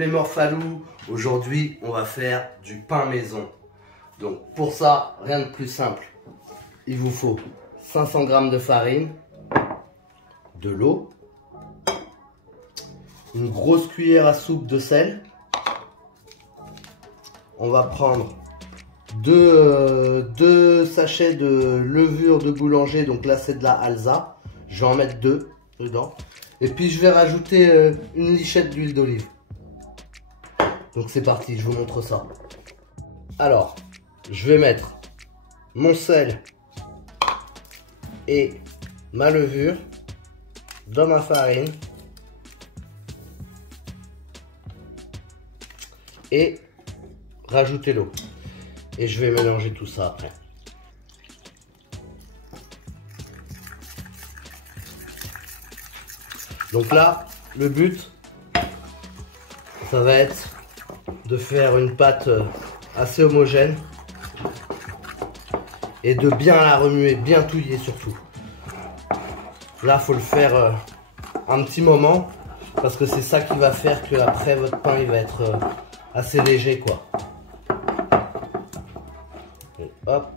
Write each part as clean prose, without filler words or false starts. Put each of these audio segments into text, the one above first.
les morphalous, aujourd'hui on va faire du pain maison. Donc pour ça, rien de plus simple. Il vous faut 500 g de farine, de l'eau, une grosse cuillère à soupe de sel. On va prendre deux sachets de levure de boulanger, donc là c'est de la Alsa. Je vais en mettre 2 dedans. Et puis je vais rajouter une lichette d'huile d'olive. Donc c'est parti, je vous montre ça. Alors, je vais mettre mon sel et ma levure dans ma farine. Et rajouter l'eau. Et je vais mélanger tout ça après. Donc là, le but, ça va être de faire une pâte assez homogène et de bien la remuer, bien touiller surtout. Là, il faut le faire un petit moment parce que c'est ça qui va faire que après votre pain il va être assez léger quoi. Et hop,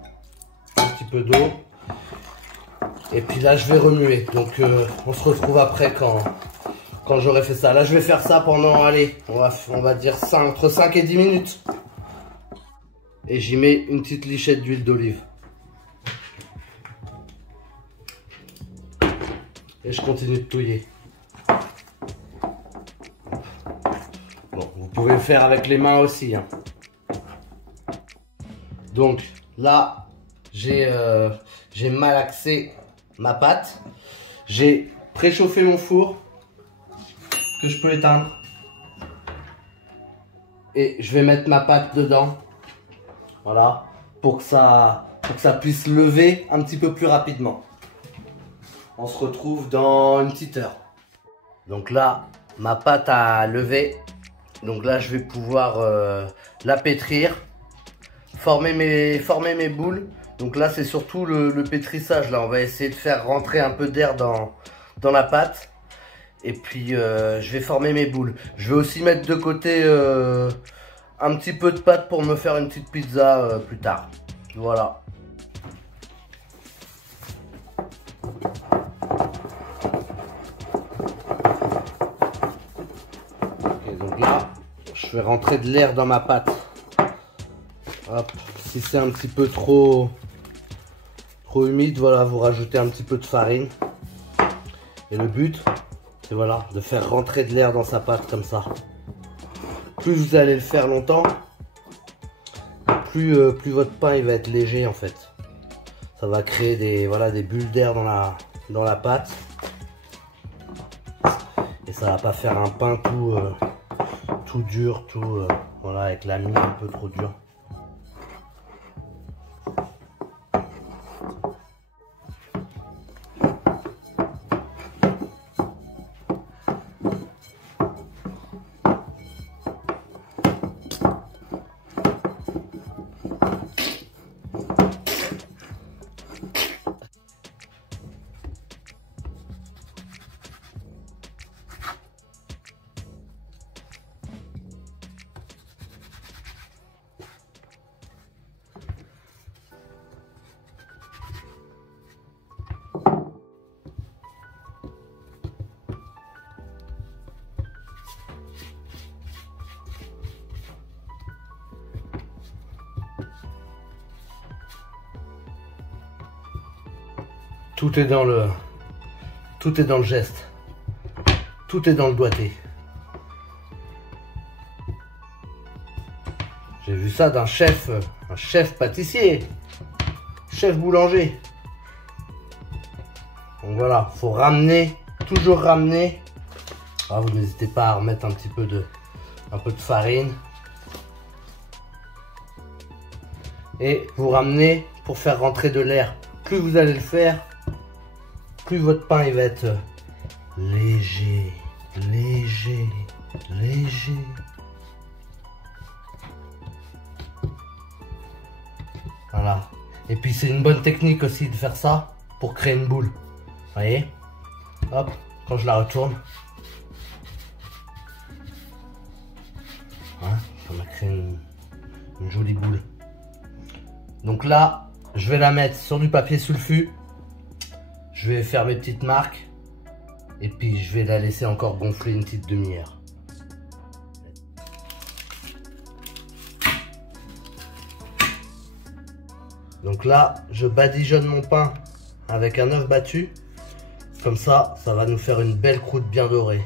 un petit peu d'eau. Et puis là je vais remuer. Donc on se retrouve après quand j'aurai fait ça. Là je vais faire ça pendant, allez, on va dire entre 5 et 10 minutes. Et j'y mets une petite lichette d'huile d'olive. Et je continue de touiller. Bon, vous pouvez le faire avec les mains aussi, hein. Donc là, j'ai malaxé ma pâte. J'ai préchauffé mon four que je peux éteindre. Et je vais mettre ma pâte dedans. Voilà, pour que ça puisse lever un petit peu plus rapidement. On se retrouve dans une petite heure. Donc là, ma pâte a levé. Donc là, je vais pouvoir la pétrir, former mes boules. Donc là, c'est surtout le pétrissage. Là, on va essayer de faire rentrer un peu d'air dans la pâte. Et puis, je vais former mes boules. Je vais aussi mettre de côté un petit peu de pâte pour me faire une petite pizza plus tard. Voilà. Ok, donc là, je vais rentrer de l'air dans ma pâte. Hop, si c'est un petit peu trop humide, voilà, vous rajoutez un petit peu de farine. Et le but, c'est voilà, de faire rentrer de l'air dans sa pâte comme ça. Plus vous allez le faire longtemps, plus votre pain il va être léger en fait. Ça va créer des bulles d'air dans la pâte. Et ça va pas faire un pain tout dur, voilà, avec la mie un peu trop dure. Tout est dans le geste. Tout est dans le doigté. J'ai vu ça d'un chef pâtissier, chef boulanger. Donc voilà, faut ramener, toujours ramener. Ah, vous n'hésitez pas à remettre un peu de farine. Et vous ramenez pour faire rentrer de l'air. Plus vous allez le faire, plus votre pain il va être léger, léger, léger. Voilà. Et puis c'est une bonne technique aussi de faire ça pour créer une boule. Vous voyez? Hop, quand je la retourne. crée une jolie boule. Donc là, je vais la mettre sur du papier sulfu. Je vais faire mes petites marques. Et puis je vais la laisser encore gonfler une petite demi-heure. Donc là, je badigeonne mon pain avec un œuf battu. Comme ça, ça va nous faire une belle croûte bien dorée.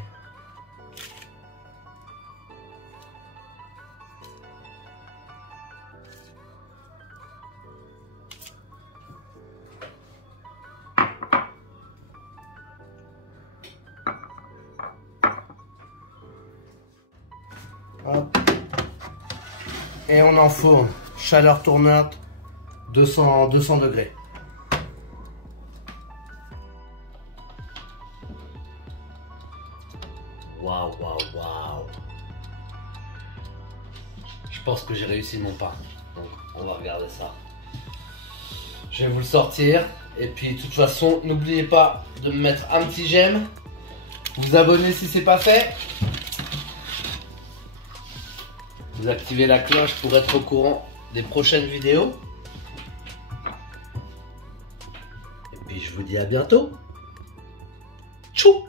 Hop. Et on enfourne, chaleur tournante, 200 degrés. Waouh, waouh, waouh. Je pense que j'ai réussi mon pain. Donc on va regarder ça. Je vais vous le sortir. Et puis de toute façon, n'oubliez pas de me mettre un petit j'aime. Vous abonner si c'est pas fait. Vous activez la cloche pour être au courant des prochaines vidéos. Et puis je vous dis à bientôt. Tchou!